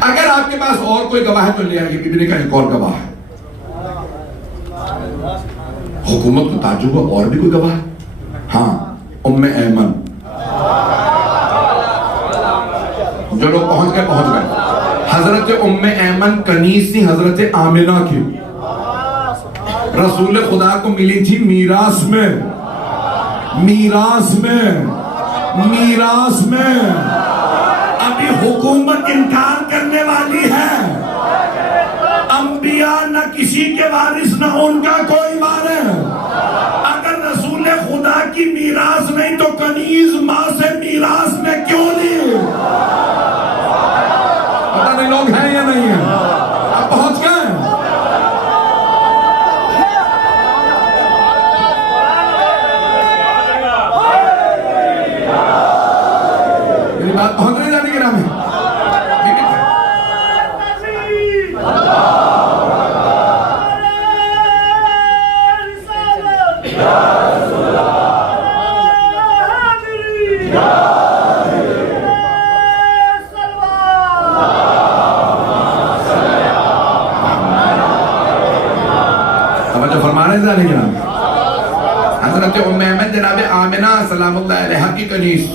اگر آپ کے پاس اور کوئی گواہ ہے تو لے آئیے. بی بی نے کہا ایک اور گواہ ہے. حکومت کو تعجب ہوا, اور بھی کوئی گواہ ہے؟ ہاں, ام ایمن. جو لوگ پہنچ گئے. حضرت ام ایمن کنیز تھی حضرت آمنہ کی, رسول خدا کو ملی تھی میراث میں. ابھی حکومت انکار کرنے والی ہے. انبیاء نہ کسی کے وارث نہ ان کا کوئی وارث. اگر رسول خدا کی میراث نہیں تو کنیز ماں سے میراث میں کیوں لی؟ پتہ نہیں لوگ ہیں یا نہیں ہیں. اب پہنچ گئے. میری بات پہنچ نہیں جاتی گرام میں. حضرت ام ایمن جناب آمنہ سلام اللہ علیہ کی کنیز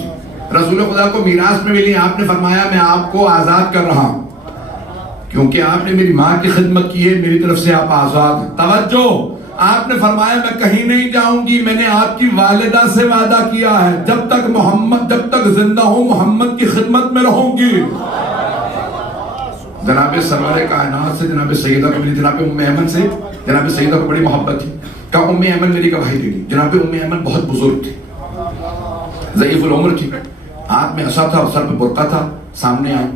رسول خدا کو میراث میں ملی. آپ نے فرمایا میں آپ کو آزاد کر رہا ہوں کیونکہ آپ نے میری ماں کی خدمت کی ہے, میری طرف سے آپ آزاد ہیں. توجہ, آپ نے فرمایا میں کہیں نہیں جاؤں گی, میں نے آپ کی والدہ سے وعدہ کیا ہے جب تک زندہ ہوں محمد کی خدمت میں رہوں گی. جناب سرور کائنات سے جناب سیدہ کو ملی. جناب ام ایمن سے جناب سیدہ کو بڑی محبت تھی. کہا ام ایمن میری گواہی دے گی. جناب ام ایمن بہت بزرگ تھی, ضعیف العمر تھی, ہاتھ میں عصا تھا اور سر پہ برقع تھا. سامنے آئے,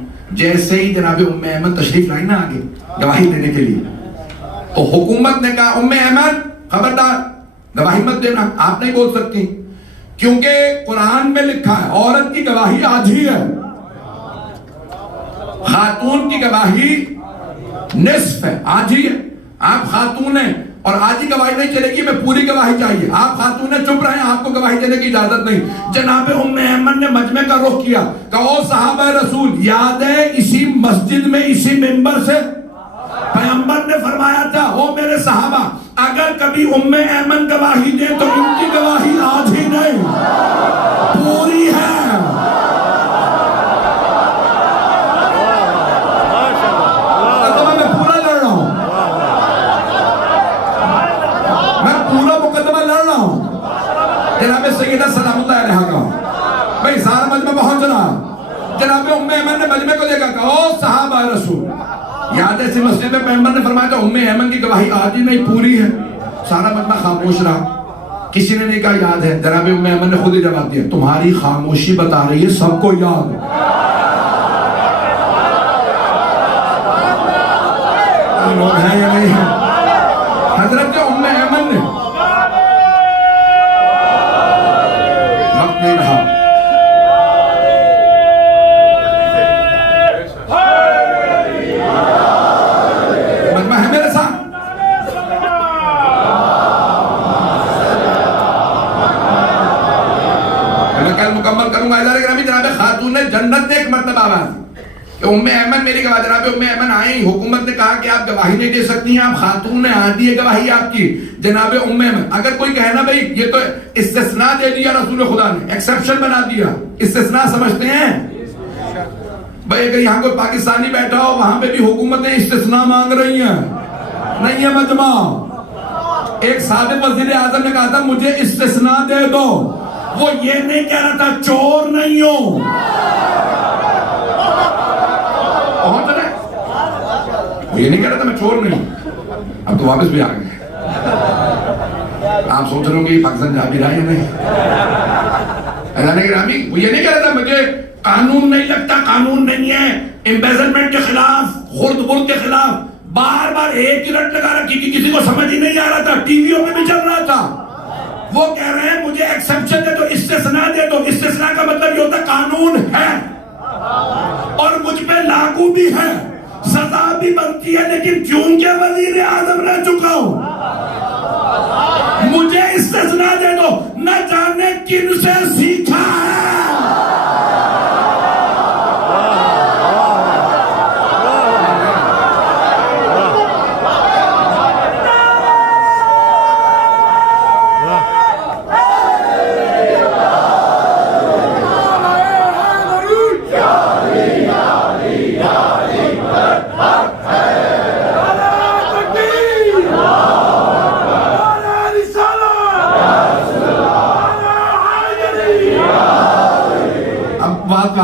جیسے ہی جناب ام ایمن تشریف لائی نا آگے گواہی دینے کے لیے, تو حکومت نے کہا ام ایمن خبردار گواہی مت دینا, آپ نہیں بول سکتی, کیونکہ قرآن میں لکھا ہے عورت کی گواہی آدھی ہے, خاتون کی گواہی نصف ہے, آدھی ہے. آپ خاتون ہیں اور آدھی گواہی نہیں چلے گی, میں پوری گواہی چاہیے. آپ خاتون ہیں چپ رہیں, آپ کو گواہی دینے کی اجازت نہیں. جناب ام ایمن نے مجمع کا رخ کیا, کہا او صحابہ رسول, یاد ہے اسی مسجد میں اسی منبر سے پیغمبر نے فرمایا تھا او میرے صحابہ اگر کبھی ام ایمن گواہی دے تو ان کی گواہی آدھی نہیں پوری ہے. جناب سیدہ سلام اللہ علیہ کا بھئی سارا مجمع پہنچ رہا. جناب ام ایمن نے مجمع کو دیکھا, کہا او صحابہ رسول, یاد ہے اسی مسجد میں پیغمبر نے فرمایا تھا ام ایمن کی گواہی آدھی نہیں پوری ہے. سارا مجمع خاموش رہا, کسی نے نہیں کہا یاد ہے. جناب ام ایمن نے خود ہی جواب دیا, تمہاری خاموشی بتا رہی ہے سب کو یاد ہے. لوگ ہیں یا نہیں ہیں؟ حضرت ام ایمن نے وقت نہیں رہا, مجمع ہے میرے ساتھ, میں کل مکمل کروں گا. جناب خاتون نے جنت نے ایک مرتبہ آواز کہ ام ایمن میری گواہ. جناب ام ایمن آئی, حکومت نے کہا کہ آپ گواہی نہیں دے سکتی ہیں, آپ خاتون نے آدھی ہے گواہی آپ کی. جناب ام ایمن, اگر کوئی کہنا بھئی یہ تو استثناء دے دیا رسول خدا نے, ایکسپشن بنا دیا, استثناء سمجھتے ہیں بھئی اگر یہاں کوئی پاکستانی بیٹھا ہو وہاں پہ بھی حکومتیں استثناء مانگ رہی ہیں, نہیں ہے مجمع. ایک سابق وزیر اعظم نے کہا تھا مجھے استثناء دے دو, وہ یہ نہیں کہہ رہا تھا چور نہیں ہو. پہنچ رہے, وہ یہ نہیں کہہ رہا تھا میں چور نہیں. اب تو واپس بھی آ گئے. آپ سوچ رہے ہوں گے یہ پاکستان جا بھی رہا ہے یا نہیں. اعلان گرامی, وہ یہ نہیں کہہ رہا تھا مجھے قانون نہیں لگتا, قانون نہیں ہے, امبیزلمنٹ کے خلاف, خرد برد کے خلاف بار بار ایک ہی رٹ لگا رکھی کہ کسی کو سمجھ ہی نہیں آ رہا تھا, ٹی ویوں میں بھی چل رہا تھا. وہ کہہ رہے ہیں مجھے ایکسپشن دے دو, استثناء دے دو. استثناء کا مطلب یہ ہوتا ہے قانون ہے اور مجھ پہ لاگو بھی ہے, سزا بھی بنتی ہے, لیکن کیونکہ وزیر اعظم رہ چکا ہوں مجھے استثناء دے دو. نہ جانے کن سے سیکھا ہے.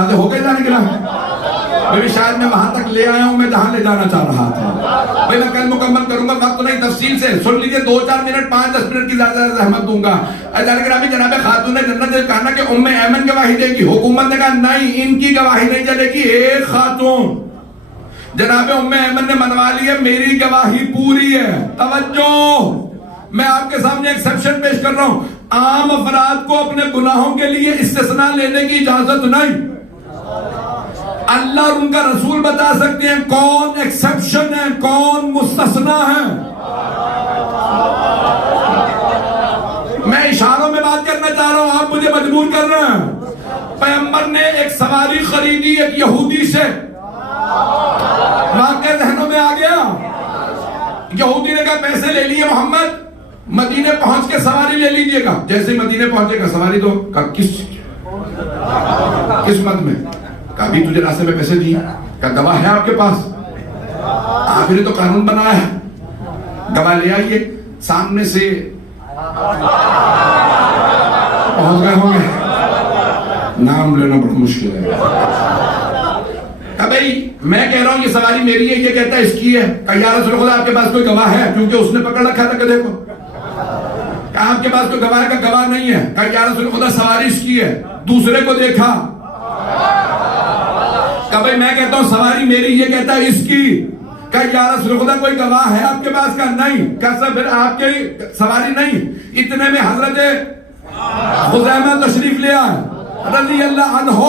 اندازے ہو گئے جانے کے لیے؟ شاید میں وہاں تک لے آیا ہوں میں جہاں لے جانا چاہ رہا تھا. میں کل مکمل کروں گا, وقت نہیں, تفصیل سے سن لیجئے, 2-4 منٹ 5-10 منٹ کی زیادہ زحمت دوں گا. جناب خاتون جنت نے کہا نا کہ ام ایمن گواہی دے گی. حکومت نے کہا نہیں, ان کی گواہی نہیں چلے گی, ایک خاتون. جناب ام ایمن نے منوا لی ہے, میری گواہی پوری ہے. توجہ, میں آپ کے سامنے ایکسپشن پیش کر رہا ہوں. عام افراد کو اپنے گناہوں کے لیے استثناء لینے کی اجازت نہیں. اللہ اور ان کا رسول بتا سکتے ہیں کون ایکسپشن ہے, کون مستثنیٰ ہے. میں اشاروں میں بات کرنا چاہ رہا ہوں, آپ مجھے مجبور کر رہے ہیں. پیغمبر نے ایک سواری خریدی ایک یہودی سے, واقعہ ذہنوں میں آ گیا. یہودی نے کہا پیسے لے لیے محمد, مدینے پہنچ کے سواری لے لیجئے گا. جیسے ہی مدینے پہنچے گا سواری دو. کہا کس مت میں؟ کہا بھی تجھے راستے میں پیسے دیے. کہا گواہ ہے آپ کے پاس؟ آپ نے تو قانون بنایا ہے, گواہ لے آئیے. سامنے سے پہنچ گئے ہوں گے, نام لینا بڑا مشکل ہے. کہا بھئی میں کہہ رہا ہوں یہ سواری میری ہے, یہ کہتا ہے اس کی ہے. کہا یا رسول خدا آپ کے پاس کوئی گواہ ہے؟ کیونکہ اس نے پکڑ رکھا تھا کہ دیکھو. کہا آپ کے پاس کوئی گواہ ہے؟ کہ گواہ نہیں ہے. کہا یا رسول خدا سواری اس کی ہے. دوسرے کو دیکھا. کہا بھئی میں کہتا ہوں سواری میری, یہ کہتا ہے اس کی. کہا یا رسول خدا کوئی گواہ ہے آپ کے پاس؟ کہا نہیں. کہا سر پھر آپ کی سواری نہیں. اتنے میں حضرت خزیمہ تشریف لے آئے رضی اللہ عنہ.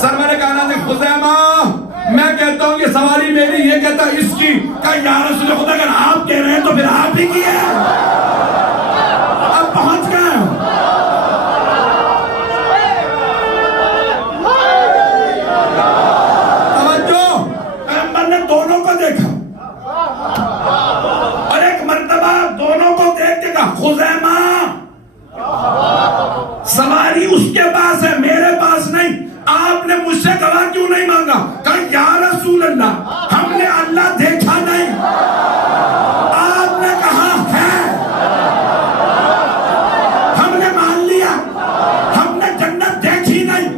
سرور کائنات خزیمہ میں کہتا ہوں یہ سواری میری, یہ کہتا ہے اس کی. کہا یا رسول خدا اگر آپ کہہ رہے ہیں تو پھر آپ ہی کی ہے. اب پہنچ گئے. توجہ, پیغمبر نے دونوں کو دیکھا اور ایک مرتبہ دونوں کو دیکھ کے کہا خزیمہ سواری اس کے پاس ہے, میرے پاس نہیں. آپ نے مجھ سے گواہ کیوں نہیں مانگا؟ کہا یا رسول اللہ ہم نے اللہ دیکھا نہیں, آپ نے کہا ہے, ہم نے مان لیا. ہم نے جنت دیکھی نہیں,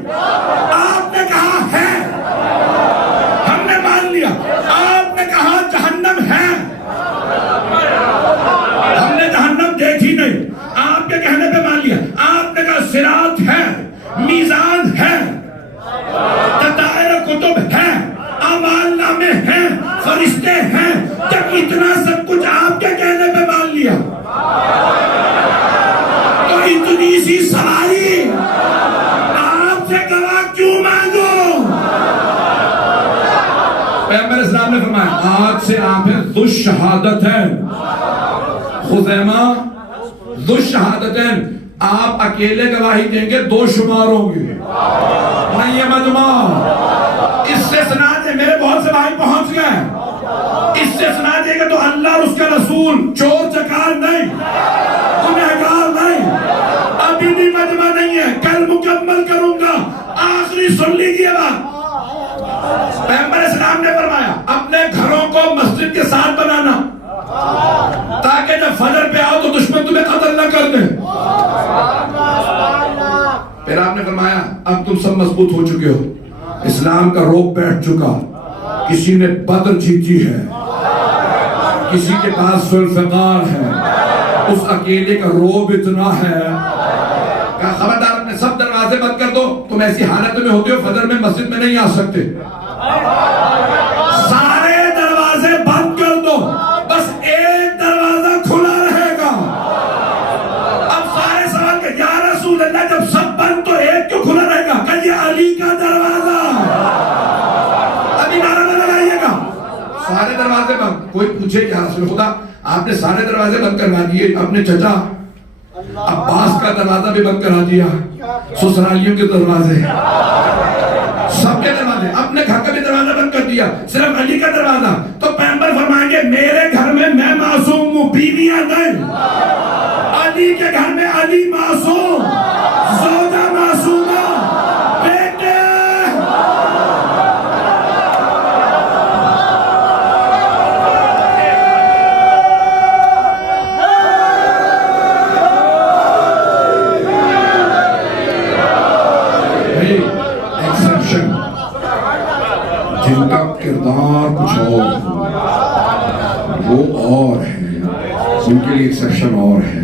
آپ نے کہا ہے, ہم نے مان لیا. آپ نے کہا جہنم ہے, ہم نے جہنم دیکھی نہیں, آپ کے کہنے پہ مان لیا. آپ نے کہا صراط ہے, میزان ہے, کتب ہیں, اعمال نامے ہیں, فرشتے ہیں. جب اتنا سب کچھ آپ کے کہنے پہ مان لیا تو اتنی سی سواری آپ سے گواہ کیوں مانگو؟ پیغمبر اسلام نے فرمایا آج سے آپ ہیں ذو الشہادت ہیں. خزیمہ ذو الشہادت ہیں, آپ اکیلے گواہی دیں گے, 2 شمار ہوں گے. نہیں یہ مجمع اس سے سنا دے, میرے بہت سے بھائی پہنچ گئے. اس سے سنا دے گا تو اللہ اور اس کا رسول چور چکار نہیں, گنہگار نہیں. ابھی بھی مجمع نہیں ہے, کل مکمل کروں گا. آخری سن لیجیے بات. پیغمبر اسلام نے فرمایا اپنے گھروں کو مسجد کے ساتھ بنانا تاکہ جب فجر پہ آؤ تو دشمن تمہیں قتل نہ کر دے. پھر آپ نے فرمایا اب تم سب مضبوط ہو چکے ہو, اسلام کا روب بیٹھ چکا. کسی نے بدر جیتی ہے, کسی کے پاس ذوالفقار ہے, اس اکیلے کا روب اتنا ہے. کہا خبردار اپنے سب دروازے بند کر دو, تم ایسی حالت میں ہوتے ہو فجر میں مسجد میں نہیں آ سکتے. سارے دروازے بند کر دو, بس ایک دروازہ کھلا رہے گا. اب سارے سوال کہ یا رسول اللہ جب سب بند تو ایک کیوں کھلا رہے گا؟ کہ یہ علی کا دروازہ. ابھی نعرہ نہ لگائیے گا. سارے دروازے بند. کوئی پوچھے یا رسول خدا آپ نے سارے دروازے بند کروا دیے, اپنے چچا عباس کا دروازہ بھی بند کرا دیا, سسرالیوں کے دروازے, سب کے دروازے, اپنے گھر کا بھی دروازہ بند کر دیا, صرف علی کا دروازہ. تو پیغمبر فرمائیں گے میرے گھر میں معصوم ہوں, بیویاں نہیں. علی کے گھر میں علی معصوم, زوجہ معصومہ, بیٹے. جن کا کردار کچھ اور وہ اور ہے، ان کے لیے ایکسیپشن اور ہے.